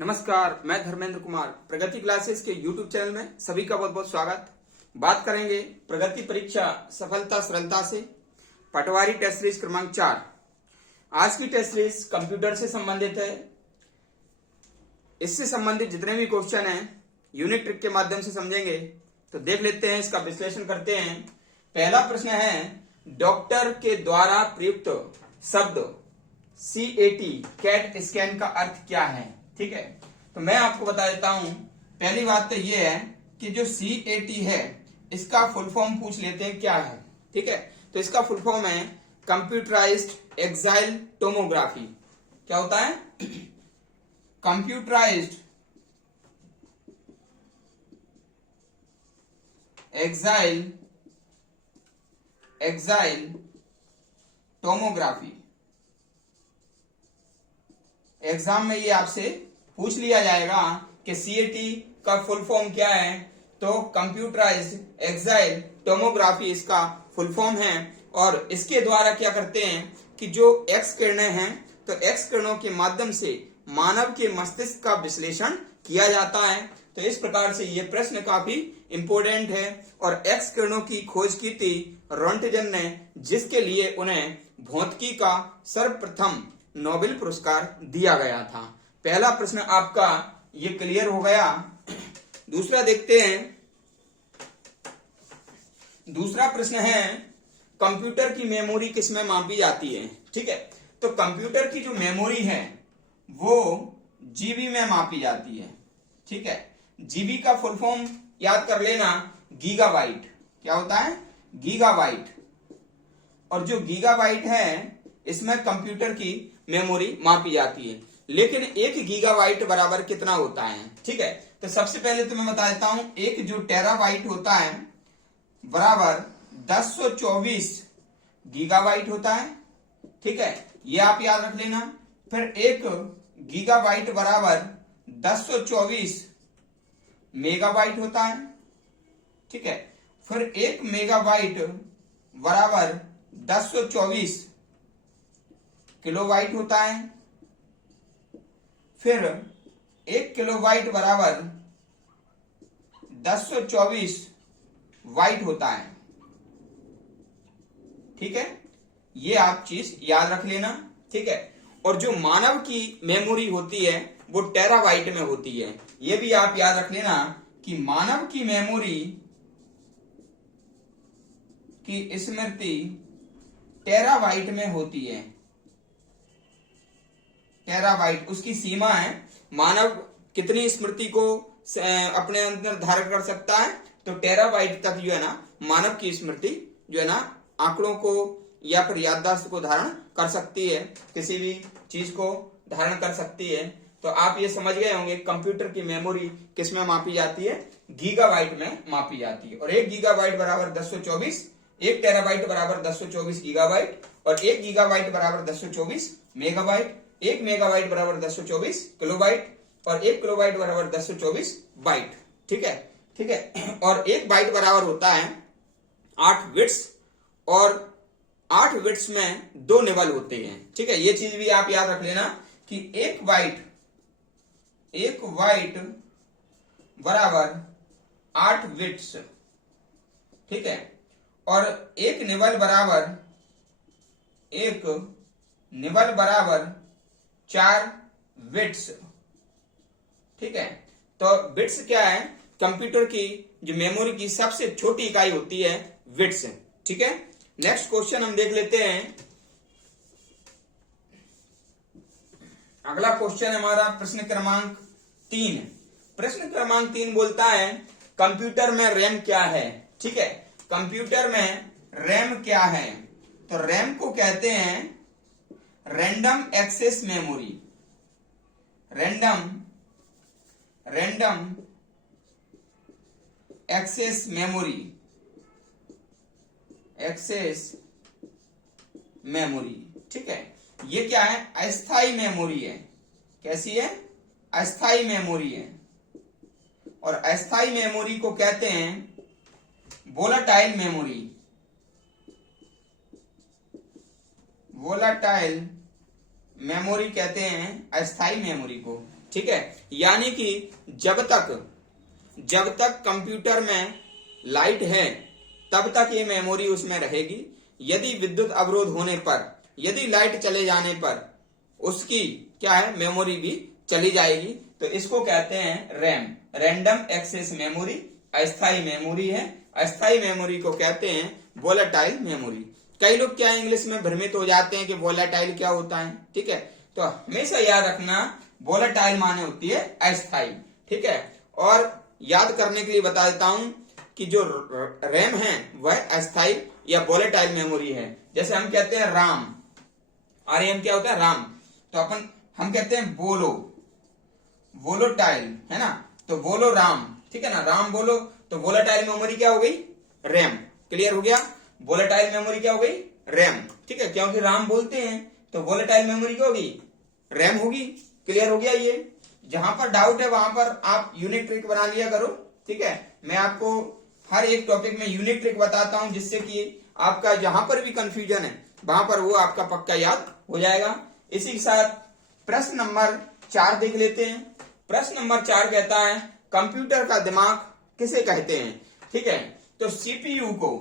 नमस्कार, मैं धर्मेंद्र कुमार प्रगति क्लासेस के YouTube चैनल में सभी का बहुत बहुत स्वागत। बात करेंगे प्रगति परीक्षा सफलता सरलता से पटवारी टेस्ट सीरीज क्रमांक 4। आज की टेस्ट सीरीज कंप्यूटर से संबंधित है। इससे संबंधित जितने भी क्वेश्चन हैं यूनिट ट्रिक के माध्यम से समझेंगे। तो देख लेते हैं, इसका विश्लेषण करते हैं। पहला प्रश्न है, डॉक्टर के द्वारा प्रयुक्त शब्द CAT कैट स्कैन का अर्थ क्या है। ठीक है, तो मैं आपको बता देता हूं। पहली बात तो ये है कि जो CAT है इसका फुल फॉर्म पूछ लेते हैं क्या है। ठीक है, तो इसका फुल फॉर्म है कंप्यूटराइज्ड एक्साइल टोमोग्राफी। क्या होता है? Computerised exile tomography. एग्जाम में ये आपसे पूछ लिया जाएगा कि CAT का फुल फॉर्म क्या है, तो कंप्यूटराइज्ड एक्साइल टोमोग्राफी इसका फुल फॉर्म है। और इसके द्वारा क्या करते हैं कि जो एक्स किरणें हैं, तो एक्स किरणों के माध्यम से मानव के मस्तिष्क का विश्लेषण किया जाता है। तो इस प्रकार से ये प्रश्न काफी इंपोर्टेंट है। और एक्स किरणों की खोज की थी रोंटगन ने, जिसके लिए उन्हें भौतिकी का सर्वप्रथम नोबेल पुरस्कार दिया गया था। पहला प्रश्न आपका ये क्लियर हो गया। दूसरा देखते हैं। दूसरा प्रश्न है, कंप्यूटर की मेमोरी किसमें मापी जाती है। ठीक है, तो कंप्यूटर की जो मेमोरी है वो जीबी में मापी जाती है। ठीक है, जीबी का फुल फॉर्म याद कर लेना, गीगाबाइट। क्या होता है? गीगाबाइट। और जो गीगाबाइट है इसमें कंप्यूटर की मेमोरी मापी जाती है। लेकिन 1 गीगाबाइट बराबर कितना होता है? ठीक है, तो सबसे पहले तो मैं बता देता हूं, एक जो टेराबाइट होता है बराबर 1024 गीगाबाइट होता है। ठीक है, ये आप याद रख लेना। फिर 1 गीगाबाइट बराबर 1024 मेगाबाइट होता है। ठीक है, फिर 1 मेगाबाइट बराबर 1024 किलोबाइट होता है। फिर 1 किलोबाइट बराबर 1024 बाइट होता है। ठीक है, ये आप चीज याद रख लेना। ठीक है, और जो मानव की मेमोरी होती है वो टेराबाइट में होती है। ये भी आप याद रख लेना कि मानव की मेमोरी की स्मृति टेराबाइट में होती है। टेराबाइट उसकी सीमा है, मानव कितनी स्मृति को अपने अंदर धारण कर सकता है। तो टेराबाइट तक जो है ना मानव की स्मृति जो है ना आंकड़ों को या फिर याददाश्त को धारण कर सकती है, किसी भी चीज को धारण कर सकती है। तो आप ये समझ गए होंगे कंप्यूटर की मेमोरी किसमें मापी जाती है, गीगाबाइट में मापी जाती है। और 1 गीगाबाइट बराबर 1024, 1 टेराबाइट बराबर 1024 गीगाबाइट, और 1 गीगाबाइट बराबर 1024 मेगाबाइट, 1 मेगाबाइट बराबर 1024 किलोबाइट, और 1 किलोबाइट बराबर 1024 बाइट। ठीक है, ठीक है। और 1 बाइट बराबर होता है 8 बिट्स, और 8 बिट्स में 2 निबल होते हैं। ठीक है, ये चीज भी आप याद रख लेना कि 1 बाइट बराबर 8 बिट्स। ठीक है, और 1 निबल बराबर 4 बिट्स। ठीक है, तो बिट्स क्या है? कंप्यूटर की जो मेमोरी की सबसे छोटी इकाई होती है बिट्स। ठीक है, नेक्स्ट क्वेश्चन हम देख लेते हैं। अगला क्वेश्चन हमारा प्रश्न क्रमांक 3। प्रश्न क्रमांक 3 बोलता है, कंप्यूटर में रैम क्या है। ठीक है, कंप्यूटर में रैम क्या है? तो रैम को कहते हैं random access memory. Random access memory. ठीक है, ये क्या है? अस्थाई मेमोरी है। कैसी है? अस्थाई मेमोरी है। और अस्थाई मेमोरी को कहते हैं वोलाटाइल मेमोरी। वोलाटाइल मेमोरी कहते हैं अस्थाई मेमोरी को। ठीक है, यानी कि जब तक कंप्यूटर में लाइट है तब तक ये मेमोरी उसमें रहेगी। यदि विद्युत अवरोध होने पर, यदि लाइट चले जाने पर उसकी क्या है, मेमोरी भी चली जाएगी। तो इसको कहते हैं रैम, रैंडम एक्सेस मेमोरी। अस्थाई मेमोरी है, अस्थाई मेमोरी को कहते हैं वोलेटाइल मेमोरी। कई लोग क्या इंग्लिश में भ्रमित हो जाते हैं कि वोलेटाइल क्या होता है, ठीक है। तो हमेशा याद रखना वोलेटाइल माने होती है अस्थाई, ठीक है। और याद करने के लिए बता देता हूं कि जो रैम है वह अस्थाई या वोलेटाइल मेमोरी है। जैसे हम कहते हैं राम, आरएम क्या होता है, राम। तो हम कहते हैं वोलेटाइल, है ना, तो बोलो राम, ठीक है ना, राम बोलो। तो वोलेटाइल मेमोरी क्या हो गई, रैम। क्लियर हो गया, वोलेटाइल मेमोरी क्या हो गई, रैम, ठीक है। क्योंकि राम बोलते हैं तो वोलेटाइल मेमोरी क्या होगी, रैम होगी। क्लियर हो गया। ये जहां पर डाउट है वहां पर आप यूनिक ट्रिक बना लिया करो, ठीक है। मैं आपको हर एक टॉपिक में यूनिक ट्रिक बताता हूं जिससे कि आपका जहां पर भी कंफ्यूजन है वहां पर वो आपका पक्का याद हो जाएगा। इसी के साथ प्रश्न नंबर 4 देख लेते हैं। प्रश्न नंबर 4 कहता है कंप्यूटर का दिमाग किसे कहते हैं, ठीक है। तो सीपीयू को,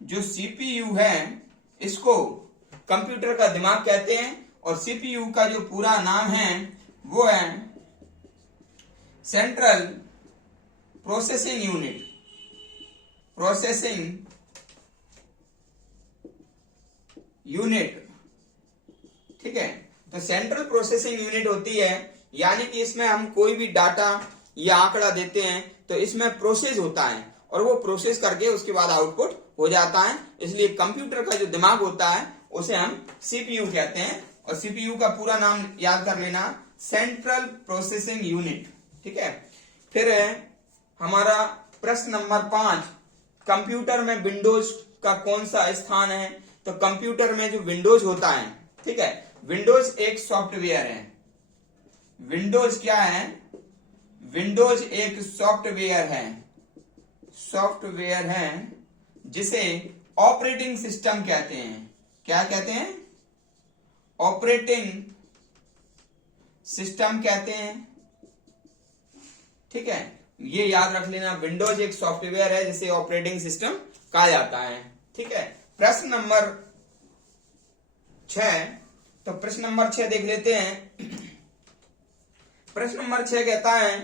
जो सीपीयू है इसको कंप्यूटर का दिमाग कहते हैं। और सीपीयू का जो पूरा नाम है वो है central processing unit, processing unit, ठीक है। तो सेंट्रल प्रोसेसिंग यूनिट होती है, यानी कि इसमें हम कोई भी डाटा या आंकड़ा देते हैं तो इसमें प्रोसेस होता है और वो प्रोसेस करके उसके बाद आउटपुट हो जाता है। इसलिए कंप्यूटर का जो दिमाग होता है उसे हम सीपीयू कहते हैं। और सीपीयू का पूरा नाम याद कर लेना, सेंट्रल प्रोसेसिंग यूनिट, ठीक है। फिर हमारा प्रश्न नंबर 5, कंप्यूटर में विंडोज का कौन सा स्थान है। तो कंप्यूटर में जो विंडोज होता है, ठीक है, विंडोज एक सॉफ्टवेयर है। विंडोज क्या है, विंडोज एक सॉफ्टवेयर है, सॉफ्टवेयर है जिसे ऑपरेटिंग सिस्टम कहते हैं। क्या कहते हैं, ऑपरेटिंग सिस्टम कहते हैं, ठीक है। ये याद रख लेना, विंडोज एक सॉफ्टवेयर है जिसे ऑपरेटिंग सिस्टम कहा जाता है, ठीक है। प्रश्न नंबर 6, तो प्रश्न नंबर 6 देख लेते हैं। प्रश्न नंबर 6 कहता है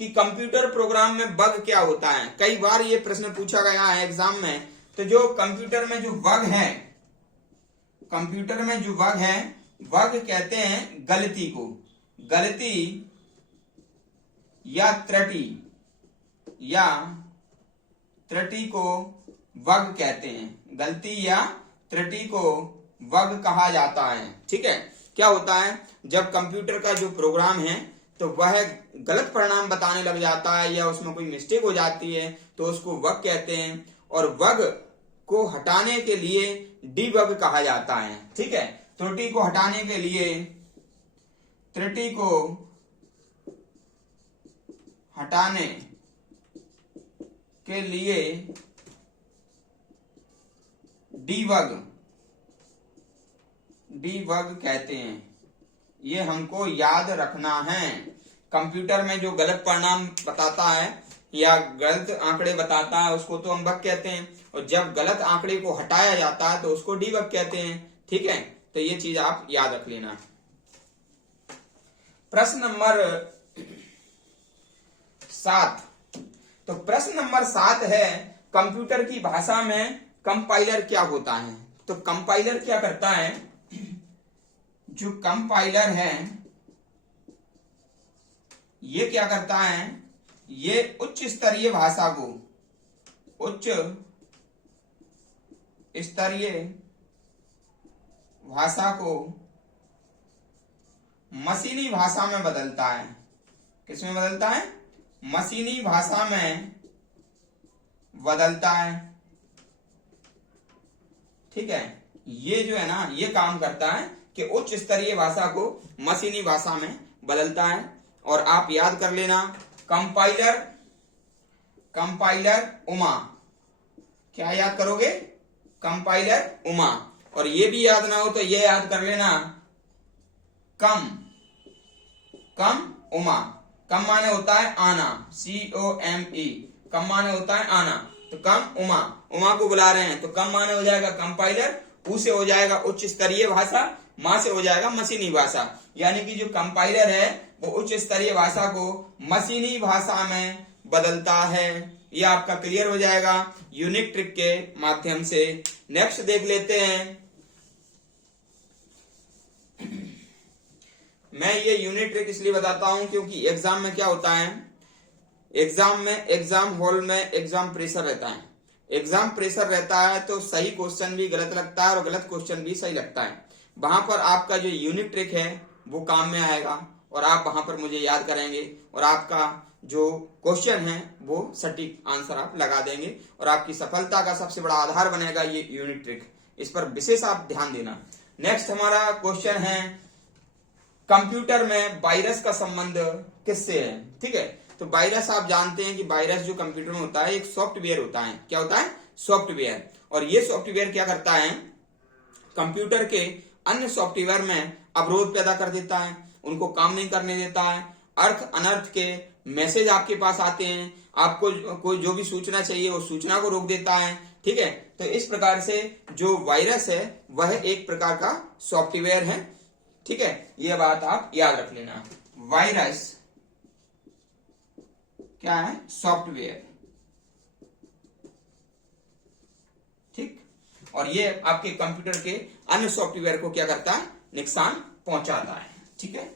कि कंप्यूटर प्रोग्राम में बग क्या होता है। कई बार ये प्रश्न पूछा गया है एग्जाम में। तो जो कंप्यूटर में जो बग है, कंप्यूटर में जो बग है, बग कहते हैं गलती को, गलती या त्रुटि, या त्रुटि को बग कहते हैं। गलती या त्रुटि को बग कहा जाता है, ठीक है। क्या होता है, जब कंप्यूटर का जो प्रोग्राम है तो वह गलत परिणाम बताने लग जाता है या उसमें कोई मिस्टेक हो जाती है तो उसको बग कहते हैं। और बग को हटाने के लिए डीबग कहा जाता है, ठीक है। त्रुटि को हटाने के लिए, त्रुटि को हटाने के लिए डीबग, डीबग कहते हैं। ये हमको याद रखना है। कंप्यूटर में जो गलत परिणाम बताता है या गलत आंकड़े बताता है उसको तो हम बग कहते हैं, और जब गलत आंकड़े को हटाया जाता है तो उसको डीबग कहते हैं, ठीक है। तो ये चीज आप याद रख लेना। प्रश्न नंबर 7, तो प्रश्न नंबर 7 है कंप्यूटर की भाषा में कंपाइलर क्या होता है। तो कंपाइलर क्या करता है, जो कंपाइलर है ये क्या करता है, ये उच्च स्तरीय भाषा को, उच्च स्तरीय भाषा को मशीनी भाषा में बदलता है। किसमें बदलता है, मशीनी भाषा में बदलता है, ठीक है। ये जो है ना, ये काम करता है कि उच्च स्तरीय भाषा को मशीनी भाषा में बदलता है। और आप याद कर लेना, कंपाइलर, कंपाइलर उमा, क्या याद करोगे, कंपाइलर उमा। और ये भी याद ना हो तो ये याद कर लेना, कम उमा, कम माने होता है आना, COME, कम माने होता है आना, तो कम उमा, उमा को बुला रहे हैं तो कम माने हो जाएगा कंपाइलर, उ से हो जाएगा उच्च स्तरीय भाषा, मां से हो जाएगा मशीनी भाषा। यानी कि जो कंपाइलर है वो उच्च स्तरीय भाषा को मशीनी भाषा में बदलता है। ये आपका क्लियर हो जाएगा यूनिक ट्रिक के माध्यम से। नेक्स्ट देख लेते हैं। मैं ये यूनिट ट्रिक इसलिए बताता हूं क्योंकि एग्जाम में क्या होता है, एग्जाम में, एग्जाम हॉल में एग्जाम प्रेशर रहता है। एग्जाम प्रेशर रहता है तो सही क्वेश्चन भी गलत लगता है और गलत क्वेश्चन भी सही लगता है। वहां पर आपका जो यूनिक ट्रिक है वो काम में आएगा और आप वहां पर मुझे याद करेंगे और आपका जो क्वेश्चन है वो सटीक आंसर आप लगा देंगे और आपकी सफलता का सबसे बड़ा आधार बनेगा ये यूनिक ट्रिक। इस पर विशेष आप ध्यान देना। नेक्स्ट हमारा क्वेश्चन है, कंप्यूटर में वायरस का संबंध किससे है? ठीक है, तो वायरस आप जानते हैं कि वायरस जो कंप्यूटर में होता है एक सॉफ्टवेयर होता है। क्या होता है? सॉफ्टवेयर। और ये सॉफ्टवेयर क्या करता है, कंप्यूटर के अन्य सॉफ्टवेयर में अवरोध पैदा कर देता है, उनको काम नहीं करने देता है। अर्थ अनर्थ के मैसेज आपके पास आते हैं, आपको कोई जो भी सूचना चाहिए वो सूचना को रोक देता है। ठीक है, तो इस प्रकार से जो वायरस है वह एक प्रकार का सॉफ्टवेयर है। ठीक है, यह बात आप याद रख लेना। वायरस क्या है? सॉफ्टवेयर। ठीक, और ये आपके कंप्यूटर के अन्य सॉफ्टवेयर को क्या करता है? नुकसान पहुंचाता है। ठीक है,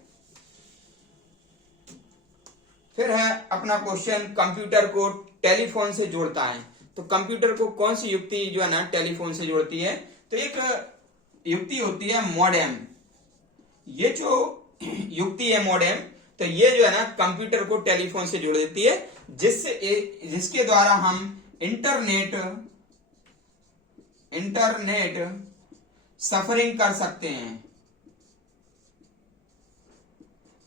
फिर है अपना क्वेश्चन, कंप्यूटर को टेलीफोन से जोड़ता है। तो कंप्यूटर को कौन सी युक्ति जो है ना टेलीफोन से जोड़ती है? तो एक युक्ति होती है मॉडेम। ये जो युक्ति है मॉडेम, तो ये जो है ना कंप्यूटर को टेलीफोन से जोड़ देती है, जिसके द्वारा हम इंटरनेट सफरिंग कर सकते हैं।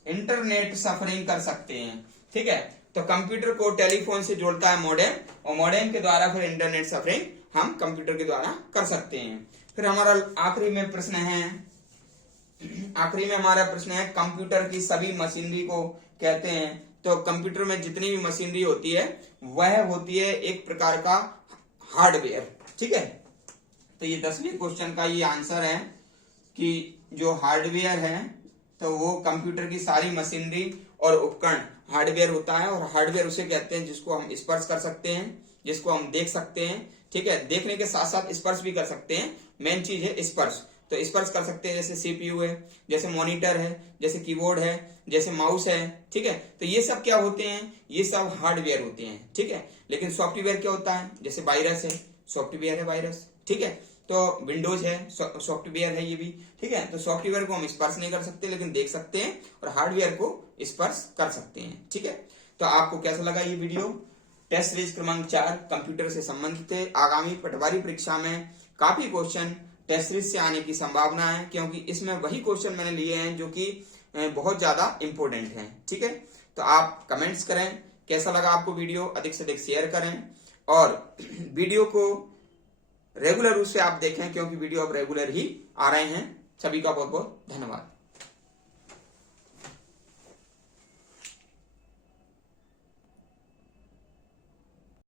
इंटरनेट सफरिंग कर सकते हैं। ठीक है, तो कंप्यूटर को टेलीफोन से जोड़ता है मॉडेम, और मॉडेम के द्वारा फिर इंटरनेट सफरिंग हम कंप्यूटर के द्वारा कर सकते हैं। फिर हमारा आखिरी में हमारा प्रश्न है, कंप्यूटर की सभी मशीनरी को कहते हैं। तो कंप्यूटर में जितनी भी मशीनरी होती है वह होती है एक प्रकार का हार्डवेयर। ठीक है, तो ये 10वें क्वेश्चन का ये आंसर है कि जो हार्डवेयर है तो वो कंप्यूटर की सारी मशीनरी और उपकरण हार्डवेयर होता है। और हार्डवेयर उसे कहते हैं जिसको हम स्पर्श कर सकते हैं, जिसको हम देख सकते हैं। ठीक है, देखने के साथ साथ स्पर्श भी कर सकते हैं। मेन चीज है स्पर्श। तो स्पर्श कर सकते हैं, जैसे CPU है, जैसे मॉनिटर है, जैसे कीबोर्ड है, जैसे माउस है। ठीक है, तो ये सब क्या होते हैं? ये सब हार्डवेयर होते हैं। ठीक है, लेकिन सॉफ्टवेयर क्या होता है? जैसे वायरस है, सॉफ्टवेयर है वायरस। ठीक है, तो विंडोज है, सॉफ्टवेयर है ये भी। ठीक है, तो सॉफ्टवेयर को हम स्पर्श नहीं कर सकते लेकिन देख सकते हैं, और हार्डवेयर को स्पर्श कर सकते हैं। ठीक है, तो आपको कैसा लगा ये वीडियो? टेस्ट सीरीज क्रमांक 4 कंप्यूटर से संबंधित है। आगामी पटवारी परीक्षा में काफी क्वेश्चन टेस्ट सीरीज से आने की संभावना है, क्योंकि इसमें वही क्वेश्चन मैंने लिए हैं जो कि बहुत ज्यादा इंपॉर्टेंट हैं। ठीक है, तो आप कमेंट्स करें कैसा लगा आपको वीडियो, अधिक से अधिक शेयर करें और वीडियो को रेगुलर रूप से आप देखें, क्योंकि वीडियो अब रेगुलर ही आ रहे हैं। सभी का बहुत बहुत धन्यवाद।